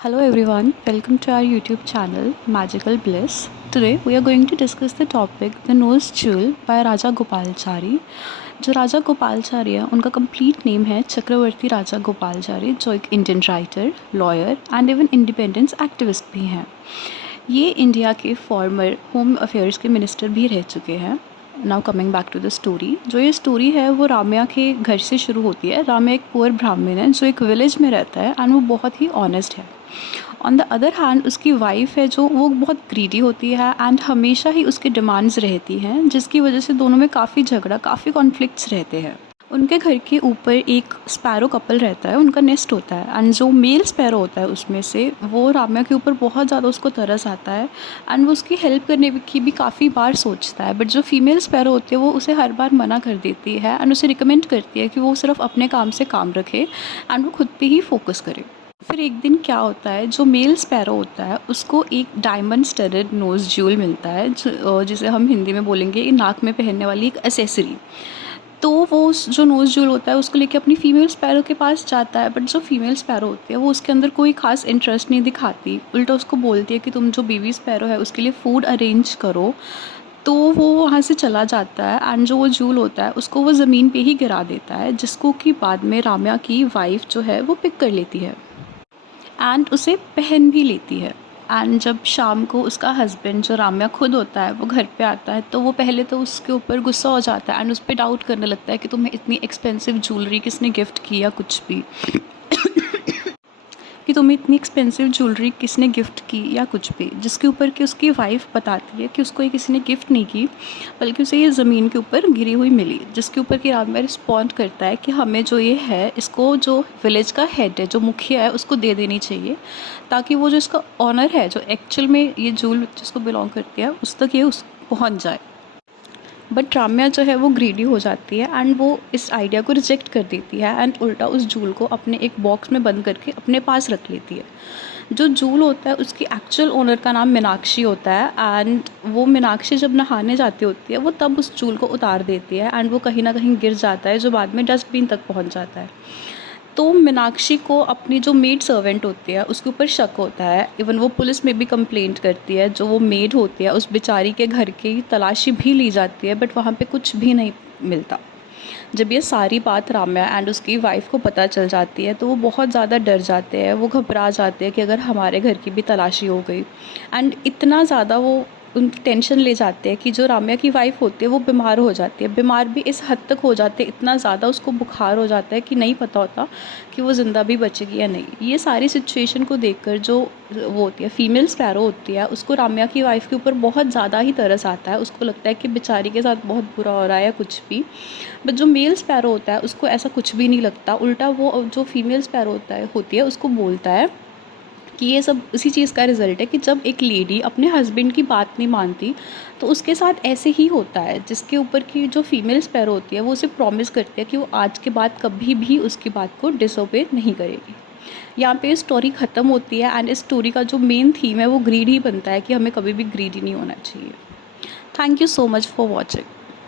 Hello everyone, welcome to our YouTube channel Magical Bliss. Today we are going to discuss the topic The Nose Jewel by राजा गोपालचारी। जो राजा गोपालचारी है उनका complete name है चक्रवर्ती राजा गोपालचारी, जो एक Indian writer, lawyer and even independence activist भी हैं। ये India के फॉर्मर होम अफेयर्स के मिनिस्टर भी रह चुके हैं। Now coming back to the story, जो ये स्टोरी है वो राम्या के घर से शुरू होती है। राम्या एक पुअर ब्राह्मण है जो एक विलेज में रहता है एंड वो बहुत ही ऑनेस्ट है। ऑन द अदर हैंड उसकी वाइफ है जो वो बहुत ग्रीडी होती है एंड हमेशा ही उसके डिमांड्स रहती हैं, जिसकी वजह से दोनों में काफ़ी झगड़ा, काफ़ी कॉन्फ्लिक्ट्स रहते हैं। उनके घर के ऊपर एक स्पैरो कपल रहता है, उनका नेस्ट होता है एंड जो मेल स्पैरो होता है उसमें से वो राम्या के ऊपर बहुत ज़्यादा उसको तरस आता है एंड वो उसकी हेल्प करने की भी काफ़ी बार सोचता है। बट जो फीमेल स्पैरो होती है वो उसे हर बार मना कर देती है एंड उसे रिकमेंड करती है कि वो सिर्फ अपने काम से काम रखे एंड वो खुद पे ही फोकस करे। फिर एक दिन क्या होता है, जो मेल स्पैरो होता है उसको एक डायमंड स्टडेड नोज़ ज्यूल मिलता है, जिसे हम हिंदी में बोलेंगे नाक में पहनने वाली एक एसेसरी। तो वो जो नोज़ ज्यूल होता है उसको लेके अपनी फ़ीमेल स्पैरो के पास जाता है। बट जो फीमेल स्पैरो होती है वो उसके अंदर कोई ख़ास इंटरेस्ट नहीं दिखाती, उल्टा उसको बोलती है कि तुम जो बेबी स्पैरो है उसके लिए फ़ूड अरेंज करो। तो वो वहाँ से चला जाता है एंड जो वो ज्यूल होता है उसको वो ज़मीन पे ही गिरा देता है, जिसको कि बाद में राम्या की वाइफ जो है वो पिक कर लेती है एंड उसे पहन भी लेती है। एंड जब शाम को उसका हस्बैंड जो राम्या खुद होता है वो घर पे आता है तो वो पहले तो उसके ऊपर गुस्सा हो जाता है एंड उस पर डाउट करने लगता है कि तुम्हें इतनी एक्सपेंसिव ज्वेलरी किसने गिफ्ट की या कुछ भी कि तुम्हें इतनी एक्सपेंसिव ज्वेलरी किसने गिफ्ट की या कुछ भी, जिसके ऊपर कि उसकी वाइफ बताती है कि उसको ये किसी ने गिफ्ट नहीं की बल्कि उसे ये ज़मीन के ऊपर गिरी हुई मिली। जिसके ऊपर कि राम्या रिस्पॉन्ड करता है कि हमें जो ये है इसको जो विलेज का हेड है, जो मुखिया है, उसको दे देनी चाहिए ताकि वो जो इसका ऑनर है, जो एक्चुअल में ये ज्वेल जिसको बिलोंग करती है उस तक ये उस पहुँच जाए। बट राम्या जो है वो ग्रीडी हो जाती है एंड वो इस आइडिया को रिजेक्ट कर देती है एंड उल्टा उस जूल को अपने एक बॉक्स में बंद करके अपने पास रख लेती है। जो जूल होता है उसकी एक्चुअल ओनर का नाम मीनाक्षी होता है एंड वो मीनाक्षी जब नहाने जाती होती है वो तब उस जूल को उतार देती है एंड वो कहीं ना कहीं गिर जाता है, जो बाद में डस्टबिन तक पहुंच जाता है। तो मीनाक्षी को अपनी जो मेड सर्वेंट होती है उसके ऊपर शक होता है। इवन वो पुलिस में भी कंप्लेंट करती है। जो वो मेड होती है उस बेचारी के घर की तलाशी भी ली जाती है बट वहाँ पे कुछ भी नहीं मिलता। जब ये सारी बात राम्या एंड उसकी वाइफ को पता चल जाती है तो वो बहुत ज़्यादा डर जाते हैं, वो घबरा जाते हैं कि अगर हमारे घर की भी तलाशी हो गई। एंड इतना ज़्यादा वो उन टेंशन ले जाते हैं कि जो राम्या की वाइफ होती है वो बीमार हो जाती है। बीमार भी इस हद तक हो जाते हैं, इतना ज़्यादा उसको बुखार हो जाता है कि नहीं पता होता कि वो ज़िंदा भी बचेगी या नहीं। ये सारी सिचुएशन को देखकर जो वो होती है फीमेल स्पैरो होती है उसको राम्या की वाइफ के ऊपर बहुत ज़्यादा ही तरस आता है। उसको लगता है कि बेचारी के साथ बहुत बुरा हो रहा है या कुछ भी। बट जो मेल स्पैरो होता है उसको ऐसा कुछ भी नहीं लगता, उल्टा वो जो फीमेल स्पैरो होती है उसको बोलता है कि ये सब उसी चीज़ का रिज़ल्ट है कि जब एक लेडी अपने हस्बैंड की बात नहीं मानती तो उसके साथ ऐसे ही होता है। जिसके ऊपर की जो फीमेल स्पैरो होती है वो उसे प्रॉमिस करती है कि वो आज के बाद कभी भी उसकी बात को डिसोबे नहीं करेगी। यहाँ पे स्टोरी ख़त्म होती है एंड इस स्टोरी का जो मेन थीम है वो ग्रीड ही बनता है कि हमें कभी भी ग्रीडी नहीं होना चाहिए। Thank you so much for watching.